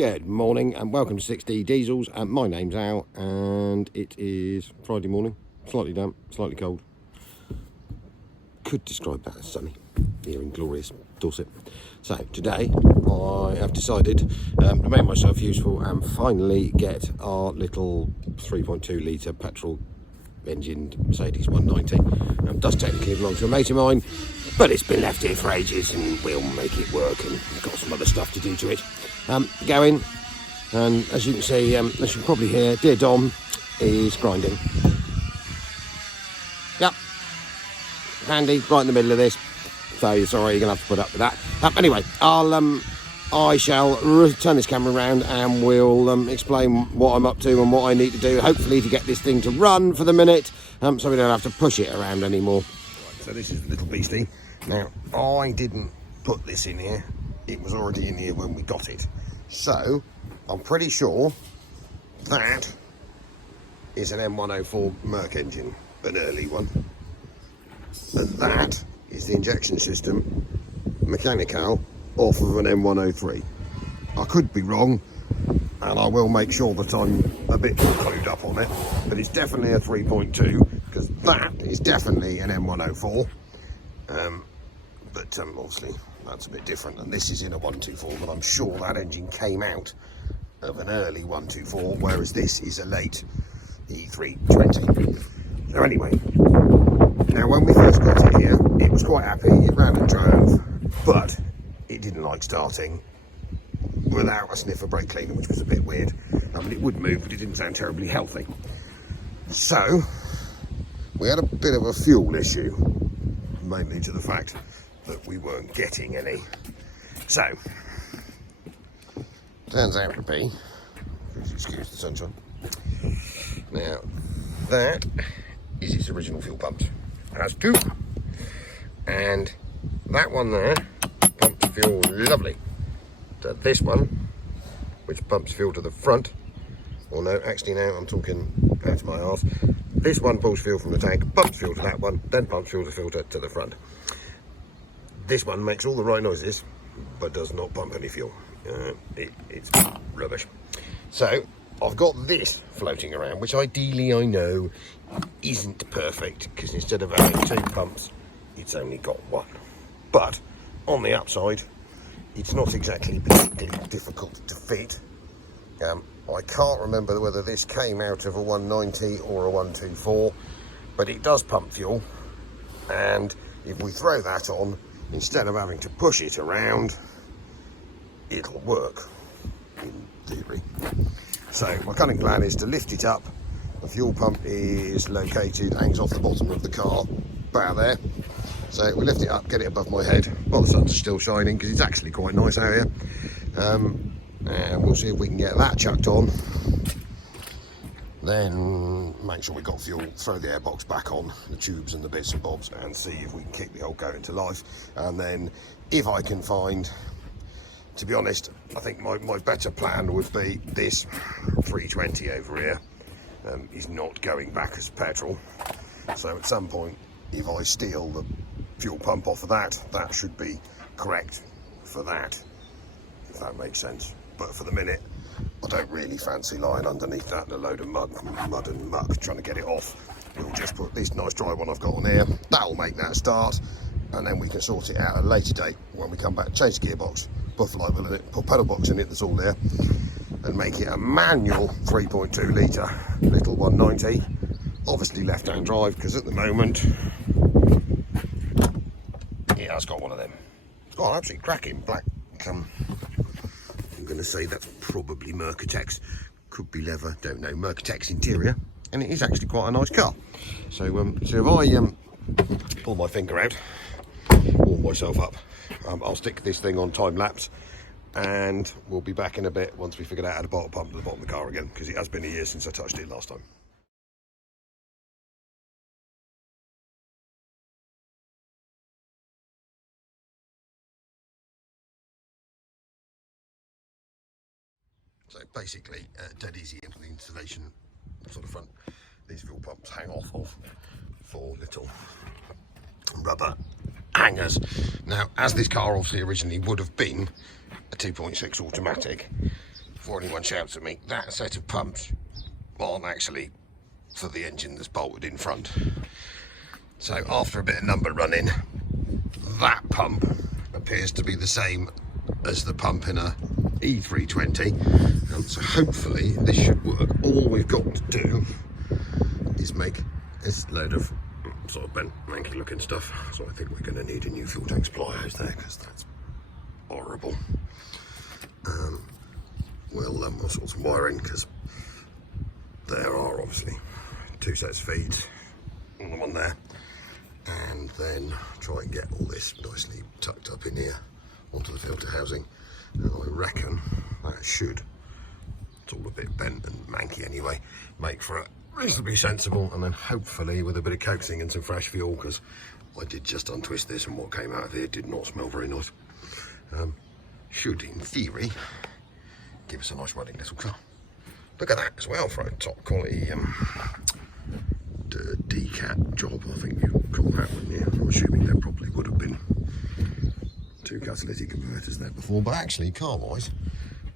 Good morning and welcome to 6D Diesels. My name's Al and it is Friday morning, slightly damp, slightly cold. Could describe that as sunny here in glorious Dorset. So today I have decided to make myself useful and finally get our little 3.2 litre petrol engined Mercedes 190. Does technically belong to a mate of mine, but it's been left here for ages and we'll make it work, and we've got some other stuff to do to it. Going, and as you can see, as you can probably hear, dear Dom is grinding. Yep, handy, right in the middle of this. So sorry, you're gonna have to put up with that. Anyway, I shall turn this camera around and we'll explain what I'm up to and what I need to do, hopefully to get this thing to run for the minute, so we don't have to push it around anymore. Right, so this is the little beastie. Now, I didn't put this in here. It was already in here when we got it. So, I'm pretty sure that is an M104 Merc engine, an early one. And that is the injection system, mechanical, off of an M103. I could be wrong, and I will make sure that I'm a bit clued up on it, but it's definitely a 3.2, because that is definitely an M104. But obviously that's a bit different, and this is in a 124, but I'm sure that engine came out of an early 124, whereas this is a late E320. So anyway, now when we first got it here, it was quite happy, it ran and drove, but it didn't like starting without a sniffer brake cleaner, which was a bit weird. I mean, it would move, but it didn't sound terribly healthy. So we had a bit of a fuel issue, mainly to the fact that we weren't getting any. So turns out to be, please excuse the sunshine, now that is its original fuel pumps. It has two, and that one there pumps fuel lovely to this one, which pumps fuel to the front. Or no, actually now I'm talking out of my arse. This one pulls fuel from the tank, pumps fuel to that one, then pumps fuel to filter to the front. This one makes all the right noises, but does not pump any fuel. It's rubbish. So I've got this floating around, which ideally I know isn't perfect, because instead of having two pumps, it's only got one. But on the upside, it's not exactly particularly difficult to fit. I can't remember whether this came out of a 190 or a 124, but it does pump fuel, and if we throw that on, instead of having to push it around, it'll work, in theory. So my cunning plan is to lift it up. The fuel pump is located, hangs off the bottom of the car, about there. So we lift it up, get it above my head while the sun's still shining, because it's actually quite nice out here. And we'll see if we can get that chucked on. Then make sure we got fuel, throw the airbox back on, the tubes and the bits and bobs, and see if we can kick the old go into life. And then if I can find, to be honest, I think my better plan would be this 320 over here is not going back as petrol. So at some point, if I steal the fuel pump off of that, that should be correct for that, if that makes sense. But for the minute, I don't really fancy lying underneath that in a load of mud and muck trying to get it off. We'll just put this nice dry one I've got on here, that'll make that start, and then we can sort it out at a later date when we come back, change the gearbox, put flywheel in it, put pedal box in it, that's all there, and make it a manual 3.2 litre little 190, obviously left-hand drive, because at the moment it has got one of them. It's got an absolutely cracking black, I'm going to say that's probably Mercatex, could be leather, don't know, Mercatex interior, and it is actually quite a nice car. So if I pull my finger out, warm myself up, I'll stick this thing on time lapse, and we'll be back in a bit once we figured out how to bottle pump to the bottom of the car again, because it has been a year since I touched it last time. So basically, dead easy into the installation sort of front. These fuel pumps hang off of 4 little rubber hangers. Now, as this car obviously originally would have been a 2.6 automatic, before anyone shouts at me, that set of pumps aren't actually for the engine that's bolted in front. So after a bit of number running, that pump appears to be the same as the pump in a E320, so hopefully this should work. All we've got to do is make this load of sort of bent, manky looking stuff. So I think we're going to need a new fuel tank pliers there, because that's horrible. We'll sort some wiring, because there are obviously 2 sets of feeds on the one there, and then try and get all this nicely tucked up in here onto the filter housing. And I reckon that should, it's all a bit bent and manky anyway, make for a reasonably sensible, and then hopefully with a bit of coaxing and some fresh fuel, because I did just untwist this and what came out of here did not smell very nice, should in theory give us a nice running little car. Look at that as well for a top quality decat job, I think you call that, wouldn't you? I'm assuming there probably would have been 2 catalytic converters there before, but actually car wise,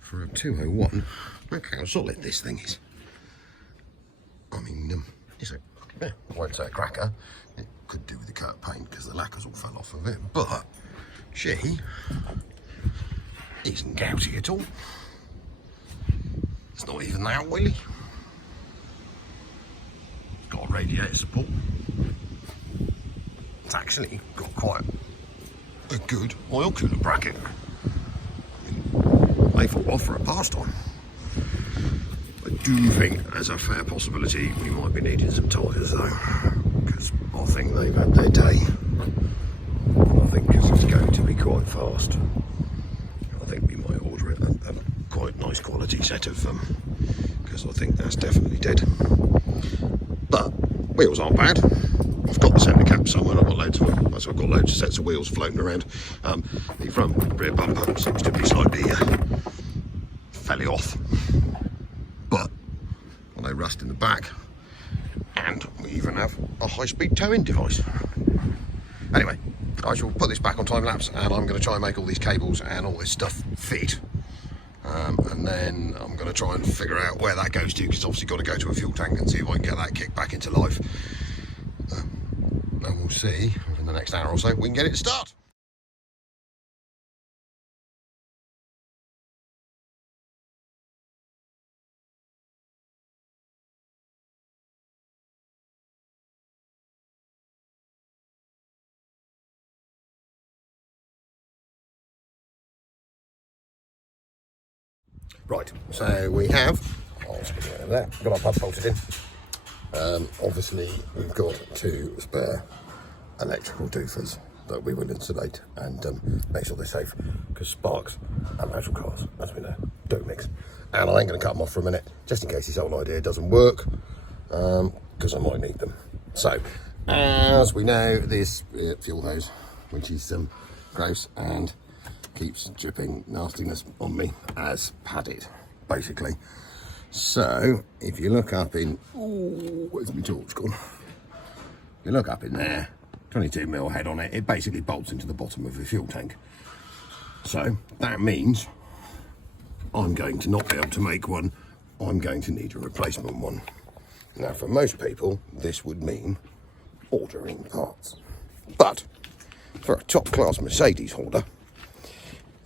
for a 201, look how solid this thing is. I mean, I won't say a cracker, it could do with the cut paint because the lacquers all fell off of it, but she isn't gouty at all. It's not even that oily. It's got radiator support. It's actually got quite a good oil cooler bracket. I mean, they fall off for a pastime. I do think there's a fair possibility we might be needing some tyres though, because I think they've had their day. I think it's going to be quite fast. I think we might order it a quite nice quality set of them, because I think that's definitely dead. But wheels aren't bad. I've got the centre cap somewhere. I've got loads of them. So I've got loads of sets of wheels floating around. The front rear bumper seems to be slightly fairly off, but no rust in the back, and we even have a high-speed towing device. Anyway, I shall put this back on time lapse, and I'm going to try and make all these cables and all this stuff fit. And then I'm going to try and figure out where that goes to, because obviously got to go to a fuel tank and see if I can get that kicked back into life. And we'll see in the next hour or so we can get it to start. Right, so we have, got our pump bolted in. Obviously we've got 2 spare electrical doofers that we will insulate and make sure they're safe, because sparks and petrol cars, as we know, don't mix. And I ain't going to cut them off for a minute, just in case this whole idea doesn't work, because I might need them. So, as we know, this fuel hose, which is gross and keeps dripping nastiness on me, as padded, basically. So if you look up in, where's my torch gone? You look up in there, 22mm head on it, it basically bolts into the bottom of the fuel tank. So that means I'm going to not be able to make one, I'm going to need a replacement one. Now for most people, this would mean ordering parts. But for a top class Mercedes hoarder,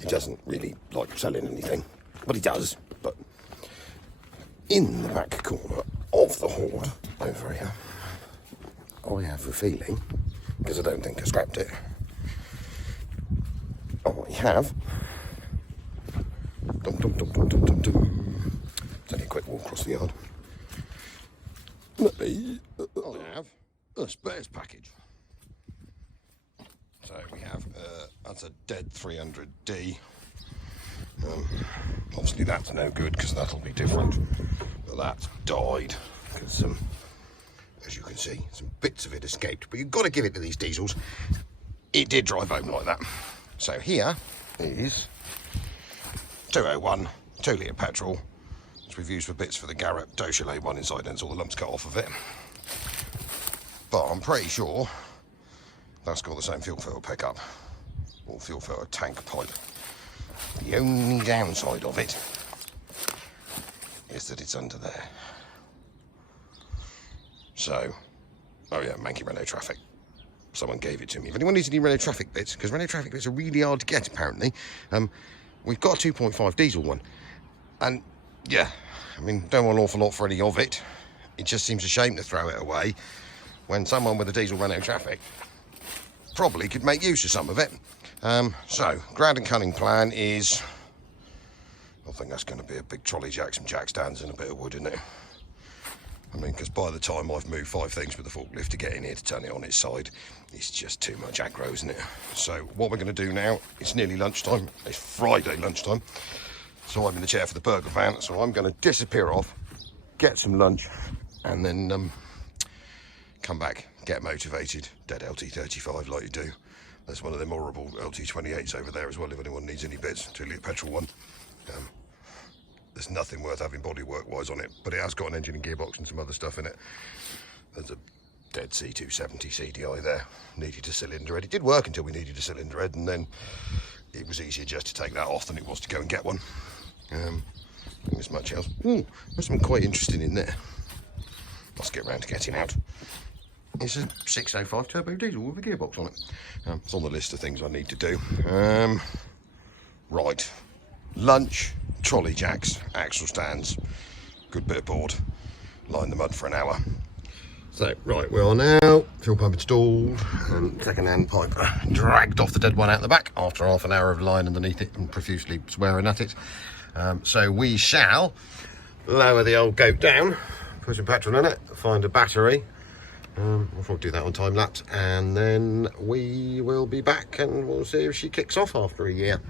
he doesn't really like selling anything, but he does. But in the back corner of the hoard over here, I have a feeling, because I don't think I scrapped it, I have, it's only a quick walk across the yard, I have a spares package. So we have, that's a dead 300D. Obviously that's no good, because that'll be different. But that's died, because as you can see, some bits of it escaped. But you've got to give it to these diesels. It did drive home like that. So here is 201, 2 litre petrol, which we've used for bits for the Garrett Dauchelet one inside, and all the lumps cut off of it. But I'm pretty sure that's got the same fuel filter pickup, or fuel filter tank pipe. The only downside of it is that it's under there. So, oh yeah, Manky Renault Traffic. Someone gave it to me. If anyone needs any Renault Traffic bits, because Renault Traffic bits are really hard to get apparently, we've got a 2.5 diesel one. And yeah, I mean, don't want an awful lot for any of it. It just seems a shame to throw it away when someone with a diesel Renault Traffic probably could make use of some of it. So, grand and cunning plan is, I think that's going to be a big trolley jack, some jack stands and a bit of wood, isn't it? I mean, because by the time I've moved 5 things with the forklift to get in here to turn it on its side, it's just too much aggro, isn't it? So what we're going to do now, it's nearly lunchtime, it's Friday lunchtime, so I'm in the chair for the burger van, so I'm going to disappear off, get some lunch, and then come back, get motivated, dead LT35 like you do. There's one of them horrible LT28s over there as well, if anyone needs any bits, 2-litre petrol one. There's nothing worth having bodywork wise on it, but it has got an engine and gearbox and some other stuff in it. There's a dead C270 CDI there, needed a cylinder head. It did work until we needed a cylinder head, and then it was easier just to take that off than it was to go and get one. There's much else. Ooh, there's something quite interesting in there. Let's get round to getting out. It's a 605 turbo diesel with a gearbox on it. It's on the list of things I need to do. Right, lunch, trolley jacks, axle stands, good bit of board, line the mud for an hour. So, right, we are now, fuel pump installed, and second-hand pipe dragged off the dead one out the back after half an hour of lying underneath it and profusely swearing at it. So we shall lower the old goat down, put some petrol in it, find a battery. We'll probably do that on time lapse, and then we will be back and we'll see if she kicks off after a year.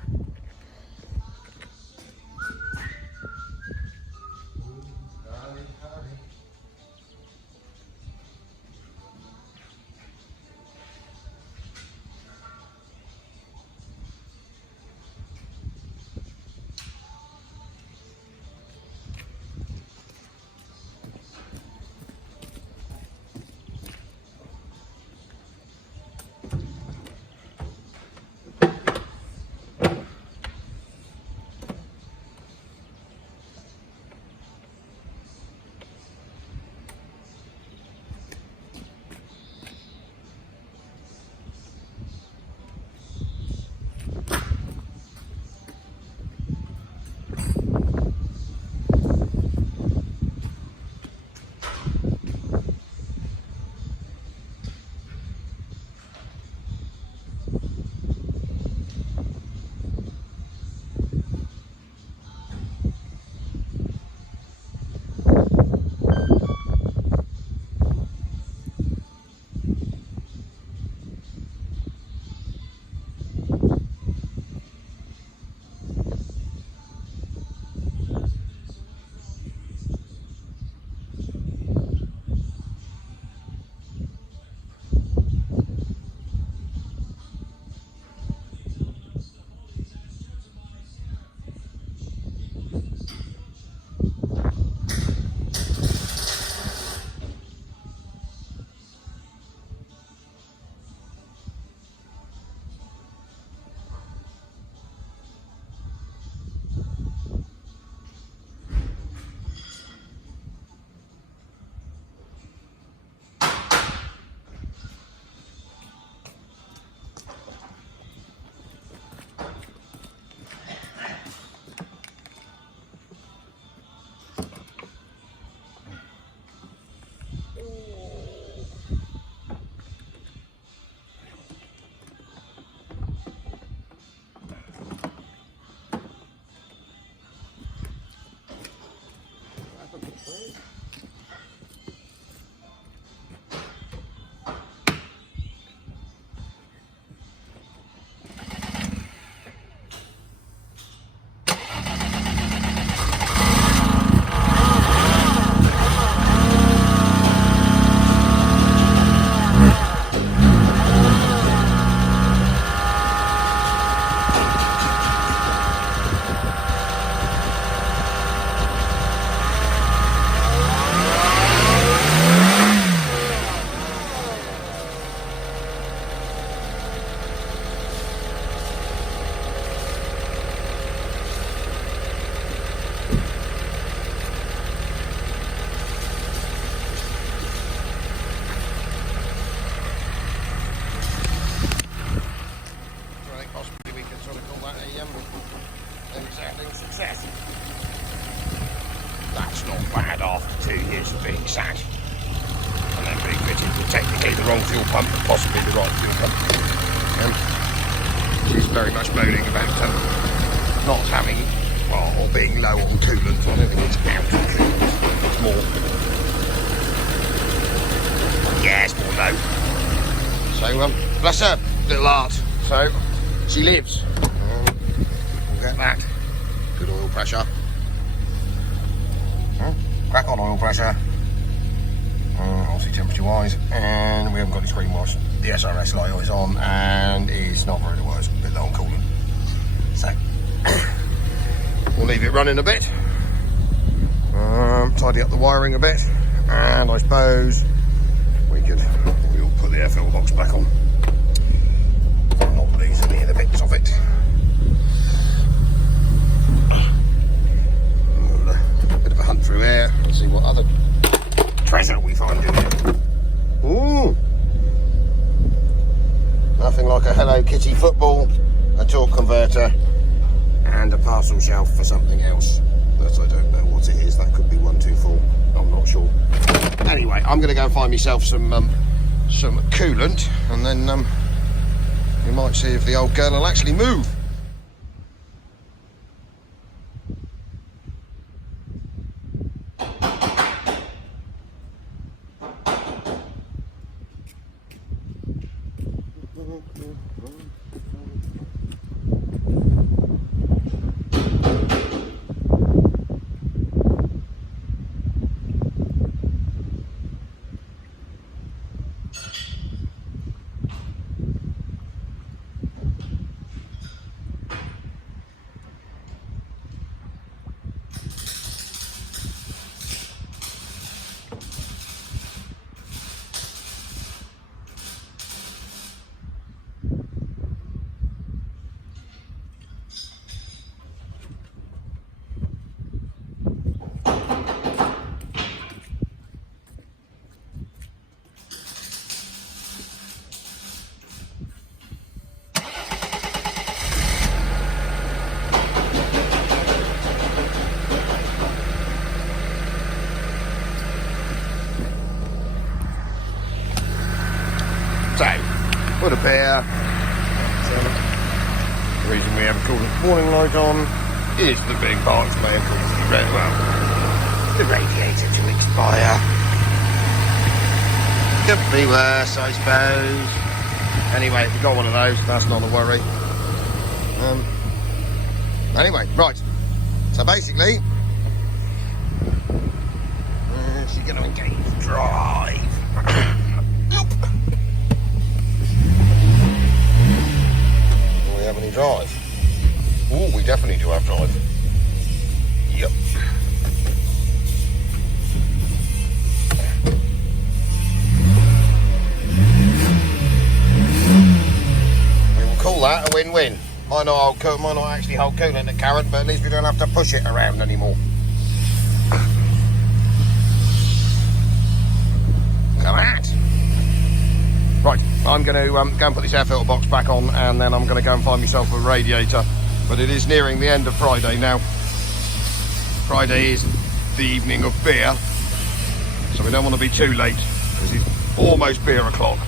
wrong fuel pump, but possibly the right fuel pump. She's very much moaning about not having, well, or being low on coolant. I don't think it's out of coolant. It's more, yeah, it's more low. So, bless her, little heart. So, she lives. We'll get that. Good oil pressure. Crack on oil pressure. Obviously temperature wise, and we haven't got any screen wash. The SRS light is on and it's not very wise, a bit low on coolant. So we'll leave it running a bit, tidy up the wiring a bit, and I suppose we'll put the air filter box back on. Not losing any of the bits of it. A bit of a hunt through here and see what other treasure we find in here. Ooh! Nothing like a Hello Kitty football, a torque converter, and a parcel shelf for something else. But I don't know what it is. That could be 124. I'm not sure. Anyway, I'm going to go and find myself some coolant, and then we might see if the old girl will actually move. So, put a beer. The reason we have a coolant warning light on is the big box may have caused the radiator to expire. Could be worse, I suppose. Anyway, if you've got one of those, that's not a worry. Anyway, right. So basically, she's going to engage drive. Have any drive? Oh, we definitely do have drive. Yep. We will call that a win-win. Might not actually hold coolant at current, but at least we don't have to push it around anymore. Come at. Right, I'm going to go and put this air filter box back on, and then I'm going to go and find myself a radiator. But it is nearing the end of Friday now. Friday is the evening of beer, so we don't want to be too late, because it's almost beer o'clock.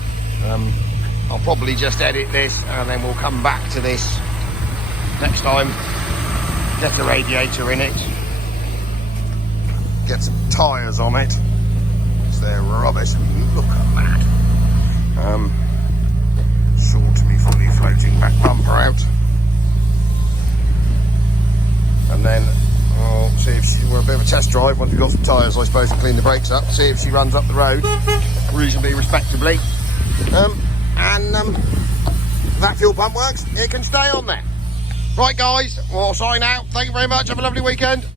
I'll probably just edit this, and then we'll come back to this next time. Get a radiator in it. Get some tyres on it. They're rubbish. Look at that. Sort me fully floating back bumper out, and then I'll see if we're a bit of a test drive once we've got some tyres, I suppose, and clean the brakes up, see if she runs up the road reasonably respectably, and if that fuel pump works, it can stay on there. Right guys, we'll sign out. Thank you very much, have a lovely weekend.